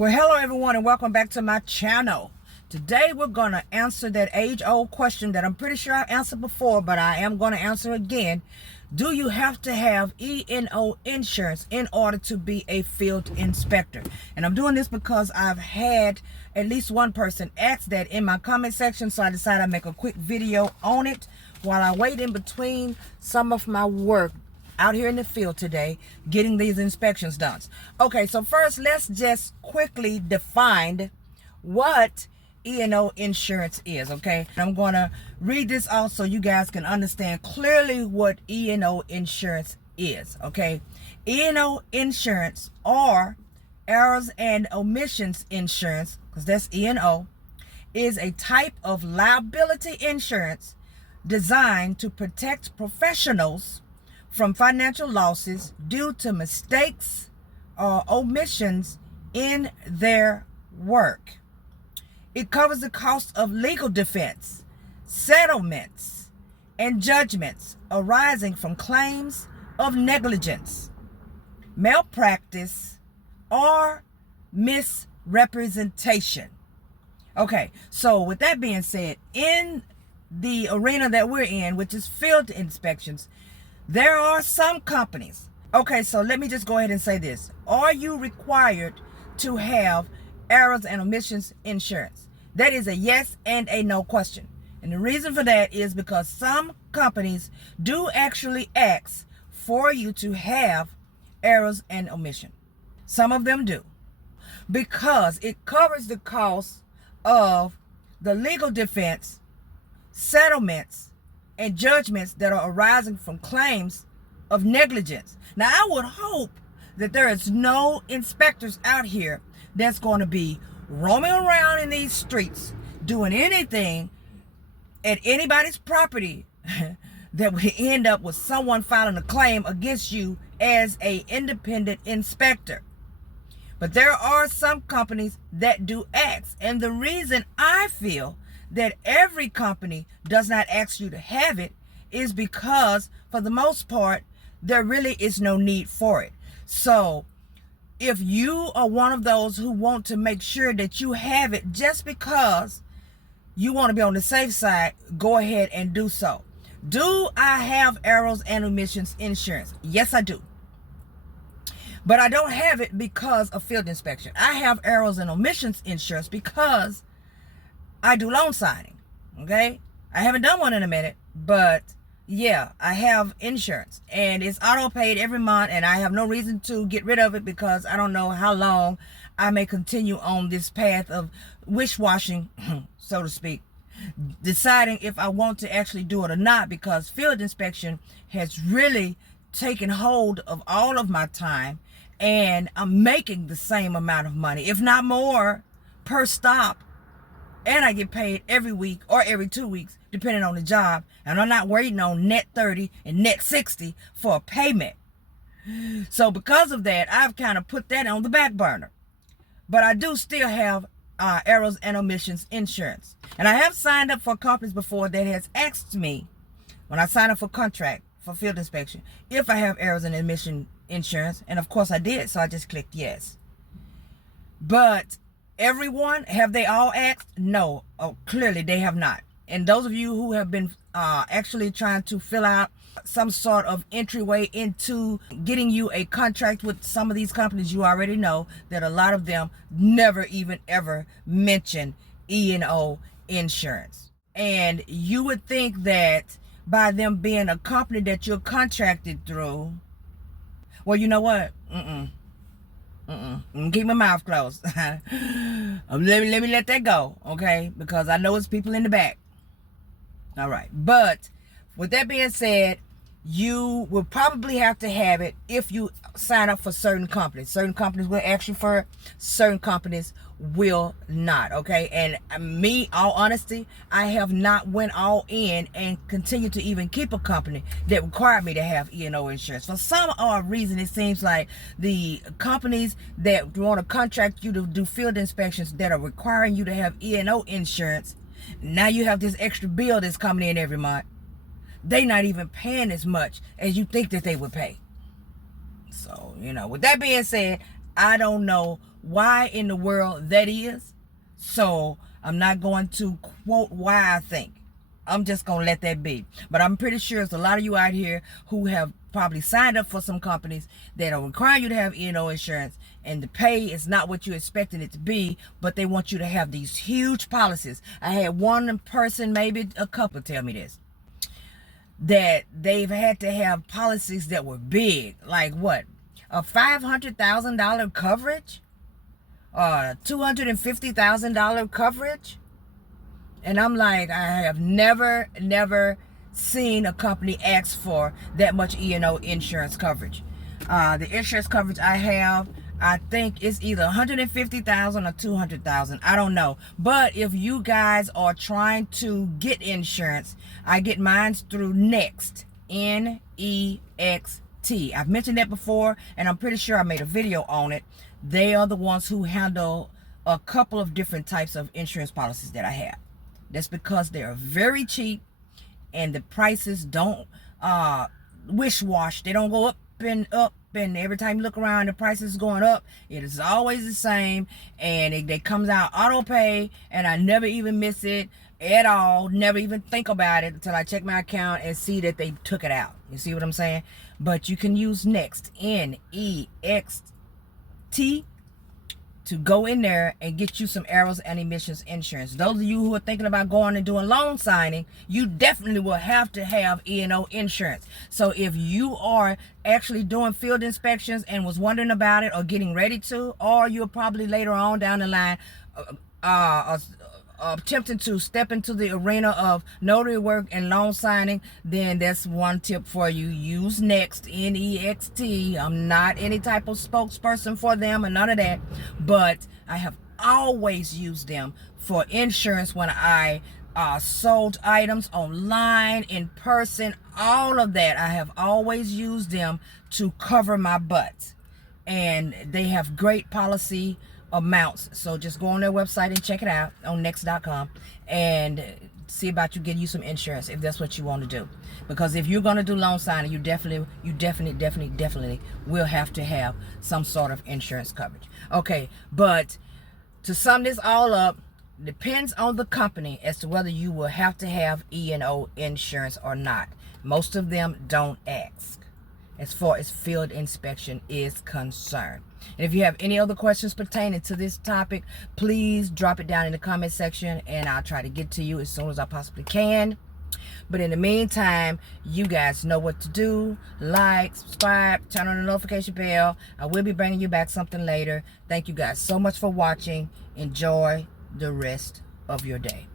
Well, hello everyone and welcome back to my channel. Today we're going to answer that age-old question that I'm pretty sure I answered before, but I am going to answer again. Do you have to have ENO insurance in order to be a field inspector? And I'm doing this because I've had at least one person ask that in my comment section, so I decided I'd make a quick video on it while I wait in between some of my work out here in the field today, getting these inspections done. Okay, so first let's just quickly define what ENO insurance is, okay? I'm going to read this off so you guys can understand clearly what ENO insurance is, okay? ENO insurance, or errors and omissions insurance, because that's ENO, is a type of liability insurance designed to protect professionals from financial losses due to mistakes or omissions in their work. It covers the cost of legal defense, settlements, and judgments arising from claims of negligence, malpractice, or misrepresentation. Okay, so with that being said, in the arena that we're in, which is field inspections, there are some companies. Okay, so let me just go ahead and say this. Are you required to have errors and omissions insurance? That is a yes and a no question. And the reason for that is because some companies do actually ask for you to have errors and omission. Some of them do. Because it covers the cost of the legal defense, settlements, and judgments that are arising from claims of negligence. Now, I would hope that there is no inspectors out here that's going to be roaming around in these streets doing anything at anybody's property that would end up with someone filing a claim against you as an independent inspector. But there are some companies that do ask, and the reason I feel that every company does not ask you to have it is because, for the most part, there really is no need for it. So if you are one of those who want to make sure that you have it just because you want to be on the safe side, go ahead and do so. Do I have errors and omissions insurance? Yes, I do. But I don't have it because of field inspection. I have errors and omissions insurance because I do loan signing, okay? I haven't done one in a minute, but yeah, I have insurance, and it's auto paid every month, and I have no reason to get rid of it because I don't know how long I may continue on this path of wish-washing, so to speak, deciding if I want to actually do it or not, because field inspection has really taken hold of all of my time, and I'm making the same amount of money, if not more, per stop. And I get paid every week or every 2 weeks, depending on the job. And I'm not waiting on net 30 and net 60 for a payment. So because of that, I've kind of put that on the back burner. But I do still have errors and omissions insurance. And I have signed up for companies before that has asked me, when I sign up for contract for field inspection, if I have errors and omission insurance. And of course I did, so I just clicked yes. But everyone, have they all asked? No. Oh, clearly they have not. And those of you who have been actually trying to fill out some sort of entryway into getting you a contract with some of these companies, you already know that a lot of them never even ever mention ENO insurance. And you would think that by them being a company that you're contracted through, well, you know what? Keep my mouth closed. let me let that go, okay? Because I know it's people in the back. All right. But with that being said, you will probably have to have it if you sign up for certain companies. Certain companies will ask you for it. Certain companies will not, okay? And me, all honesty, I have not went all in and continue to even keep a company that required me to have ENO insurance. For some odd reason, it seems like the companies that want to contract you to do field inspections that are requiring you to have ENO insurance, now you have this extra bill that's coming in every month. They not even paying as much as you think that they would pay. So, with that being said, I don't know why in the world that is. So I'm not going to quote why I think. I'm just going to let that be. But I'm pretty sure there's a lot of you out here who have probably signed up for some companies that are requiring you to have ENO insurance, and the pay is not what you're expecting it to be, but they want you to have these huge policies. I had one person, maybe a couple, tell me this, that they've had to have policies that were big, like what, a $500,000 coverage, $250,000 coverage. And I'm like, I have never seen a company ask for that much ENO insurance coverage. The insurance coverage I have, I think it's either $150,000 or $200,000. I don't know. But if you guys are trying to get insurance, I get mine through Next, N-E-X-T. I've mentioned that before, and I'm pretty sure I made a video on it. They are the ones who handle a couple of different types of insurance policies that I have. That's because they're very cheap, and the prices don't wish-wash. They don't go up, and every time you look around, the price is going up. It is always the same, and it comes out auto pay, and I never even miss it at all. Never even think about it until I check my account and see that they took it out. You see what I'm saying? But you can use Next, N-E-X-T, to go in there and get you some errors and emissions insurance. Those of you who are thinking about going and doing loan signing, you definitely will have to have ENO insurance. So if you are actually doing field inspections and was wondering about it or getting ready to, or you're probably later on down the line attempting to step into the arena of notary work and loan signing, then that's one tip for you. Use Next, N-E-X-T. I'm not any type of spokesperson for them or none of that, but I have always used them for insurance when I sold items online, in person, all of that. I have always used them to cover my butt, and they have great policy amounts. So just go on their website and check it out on next.com and see about you getting you some insurance if that's what you want to do. Because if you're going to do loan signing, you definitely will have to have some sort of insurance coverage. Okay, but to sum this all up, depends on the company as to whether you will have to have E&O insurance or not. Most of them don't ask as far as field inspection is concerned. And if you have any other questions pertaining to this topic, please drop it down in the comment section, and I'll try to get to you as soon as I possibly can. But in the meantime, you guys know what to do. Like, subscribe, turn on the notification bell. I will be bringing you back something later. Thank you guys so much for watching. Enjoy the rest of your day.